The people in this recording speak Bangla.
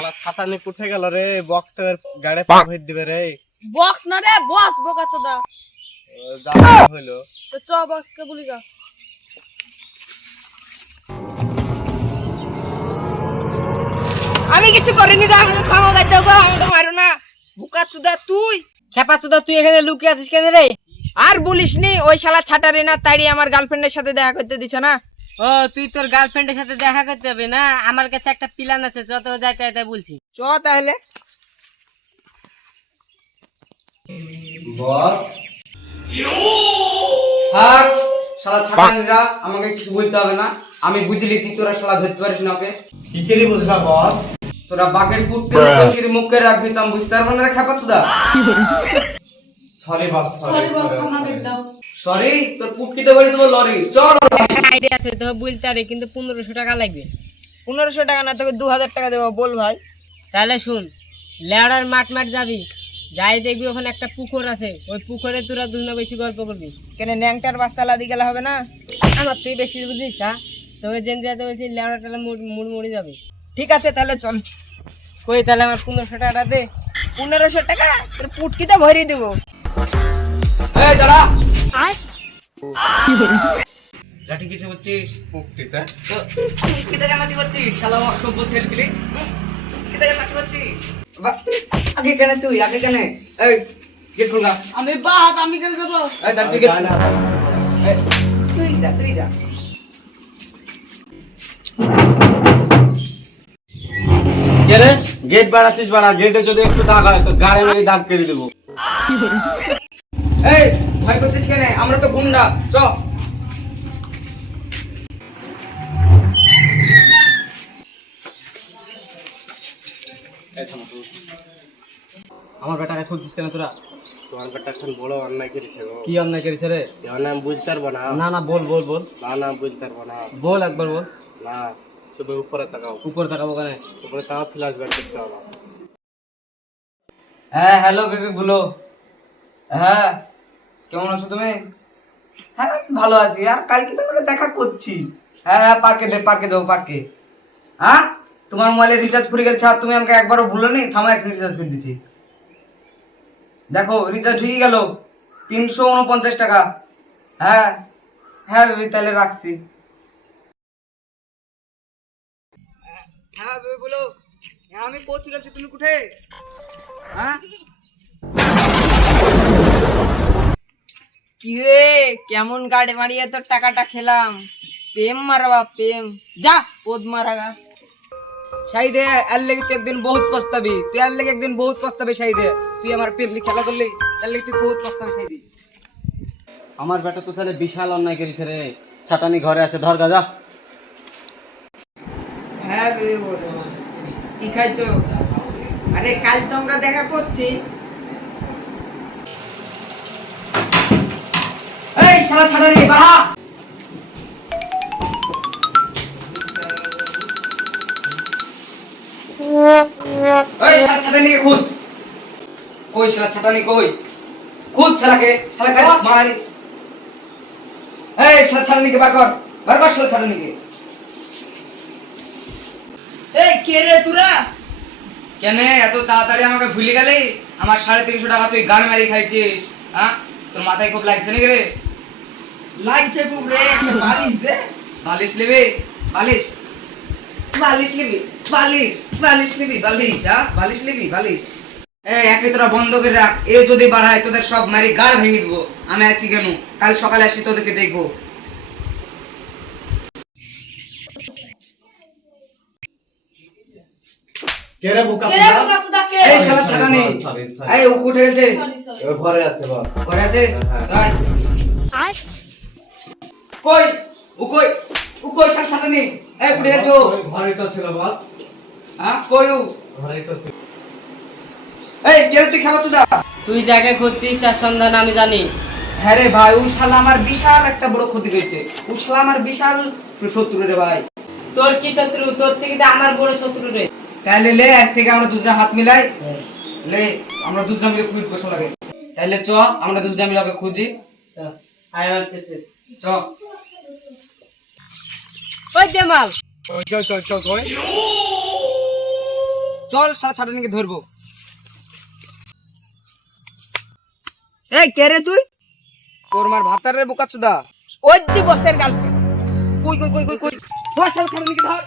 শালা উঠে গেল রে বক্স থেকে গাড়ি পার দিবে রে। বক্স না রে বস বোকা চোদা যা হইল। তো চ বক্স কে বলি গা। আমি কিছু করিনি গো আমাকে ক্ষমা করে দাও গো আমাকে মারো না। বুকা চুদা তুই। খেপা চোদা তুই এখানে লুকিয়ে আছিস কেন রে? আর বলিস নি ওই শালা ছাটারে না তাড়ি আমার গার্লফ্রেন্ডের সাথে দেখা করতে দিছে না? ও তুই তোর গার্লফ্রেন্ডের সাথে দেখা করতে হবে না? আমার কাছে একটা প্ল্যান আছে যত যাইতে যাইতে বলছি। চ তাহলে। বস। থাক শালা ছাটানিরা আমাকে কিছু বলতে হবে না। আমি বুঝলি তুই তোরা শালা ধরতে পারিস না ওকে? বুঝলা বস। তোরা বাকের পুটকে মুখের মুখে রাখবি তো আমি বুঝতে পারব না রে খেপা চুদা sorry boss sorry boss sorry তোর পুটকিতে বাড়ি দেবো লরি। চল। আইডিয়া আছে তো বলতে পারি কিন্তু পনেরোশো টাকা লাগবে। পনেরোশো টাকা না তোকে দু হাজার টাকা দেবো বল ভাই। তাহলে শুন লেওড়ার মাঠ মাঠ যাবি যাই দেখবি ওখানে একটা পুকুর আছে ওই পুকুরে তোরা দুজনে বেশি গল্প করবি। কেন ন্যাংটার বাস্তালা দিয়ে গেলে হবে না? আমার তুই বেশি বুঝিস হ্যাঁ? তোকে জেন যাতে বলছি টালা মুড় মুড়ে যাবে। ঠিক আছে তাহলে চল। কই তাহলে আমার পনেরোশো টাকাটা দে। পনেরোশো টাকা? তোর পুটকিতে ভরিয়ে দেবো। এই দাঁড়া। লাঠি কিছু করছিস? মুক্তিতে। কেন লাঠি করছিস? শালা অসভ্য কেন লাঠি করছিস? আগে কেন তুই? আগে কেন? এই গেট খুলগা। আমি বাহাত আমি কেন যাব এই তুই যা তুই যা। গেট বাড়াচ্ছিস বাড়া গেটে যদি একটু দাগ হয় তো গাড়ি মেরে দাগ কেটে দেবো। এই ভয় করছিস কেন? আমরা তো গুন্ডা। চ। আমার বেটাকে খুঁজছিস কেন তোরা? তোমার বেটা এখন বড় অন্যায় করেছে গো। কি অন্যায় করেছে রে? এ অন্যায় আমি বুঝতে পারব না। না না বল বল বল। না না বুঝতে পারব না। বল একবার বল। না তুমি উপরে তাকাও। উপর তাকাবো কেন? উপরে তাও ফ্ল্যাশ ব্যাক করতে হবে। হ্যাঁ হ্যালো বেবি বলো। হ্যাঁ কেমন আছো তুমি? হ্যাঁ ভালো আছি। আর কালকে তো করে দেখা করছি। হ্যাঁ হ্যাঁ পার্কে দে পার্কে দেবো পার্কে হ্যাঁ? তোমার মোবাইলে রিচার্জ ফুরে গেছে আর তুমি আমাকে একবারও ভুলো নি? থামো, এক রিচার্জ করে দিচ্ছি। দেখো রিচার্জ হয়ে গেল। তিনশো উনপঞ্চাশ টাকা। হ্যাঁ হ্যাঁ বেবি তাহলে রাখছি। হ্যাঁ বেবি বলো। হ্যাঁ আমি পৌঁছে গেছি তুমি কোথায় হ্যাঁ? কি রে, কেমন গাড়ি মারিয়ে তোর টাকাটা খেলাম? প্রেম মারাবা, প্রেম। যা, পদ মারাগা। শাহিদে আর লেগে তুই একদিন বহুত পস্তাবি। তুই আর লেগে একদিন বহুত পস্তাবি শাহিদে। তুই আমার প্রেম খেলা করলি তার লেগে তুই বহুত পস্তাবি শাহিদি। আমার বেটা তো তাহলে বিশাল অন্যায় করেছে রে। ছাটানি ঘরে আছে ধর গাজা হ্যাঁ কি খাইছো? আরে কাল তো আমরা দেখা করছি। এই শালা ছাড়া রে ছাড়া নিয়ে খুঁজ। কই শালা ছাড়া নিয়ে কই? খুঁজ শালাকে শালাকে মারি এই শালা ছাড়া নিয়ে বার কর। বার কর শালা ছাড়া নিয়ে এই কে রে তোরা? কেন এত তাড়াতাড়ি আমাকে ভুলে গেলে? আমার সাড়ে তিনশো টাকা তুই গান মারি খাইছিস হ্যাঁ তোর মাথায় খুব লাগছে নাকি রে? লাগছে খুব রে বালিশ দে। বালিশ নেবে? বালিশ? বালিশ নিবি বালিশ বালিশ নিবি বালিশ হ্যাঁ বালিশ নিবি বালিশ। একে তোরা বন্ধ করে রাখ এ যদি বাড়ায় তোদের সব মারি গাড় ভেঙে দিবো। আমি আছি কেন কাল সকালে আসি তোদেরকে দেখব। কে রে বুকা কে রে বোকা এই শালা ছাড়া নেই। Sorry sorry. এই ও উঠে গেছে। Sorry sorry. ঘরে আছে বস ঘরে আছে? হ্যাঁ। কই? ও কই? নেই এই হ্যাঁ তো এই তুই খাওয়াচ্ছ দা তুই যাকে খুঁজছিস তার সন্ধান আমি জানি। হ্যাঁ রে ভাই ও শালা আমার বিশাল একটা বড় ক্ষতি ও শালা আমার বিশাল শত্রু রে ভাই। তোর কি শত্রু? তোর থেকে তো আমার বড় শত্রু রে। তাহলে লে আজ থেকে আমরা দুজনে হাত মিলাই। লে আমরা দুজনে মিলে বসা লাগে। তাহলে চ আমরা দুজনে মিলে ওকে খুঁজি। চল, আয় চ। ওই মাল। চল চল চল কই? চল সারা ছাটানিকে ধরবো। এই কে রে তুই? তোর মার ভাতারের বোকা চুদা ওই দি বসের গাল কই কই কই কই কই? ধর সারা ছাটানিকে ধর।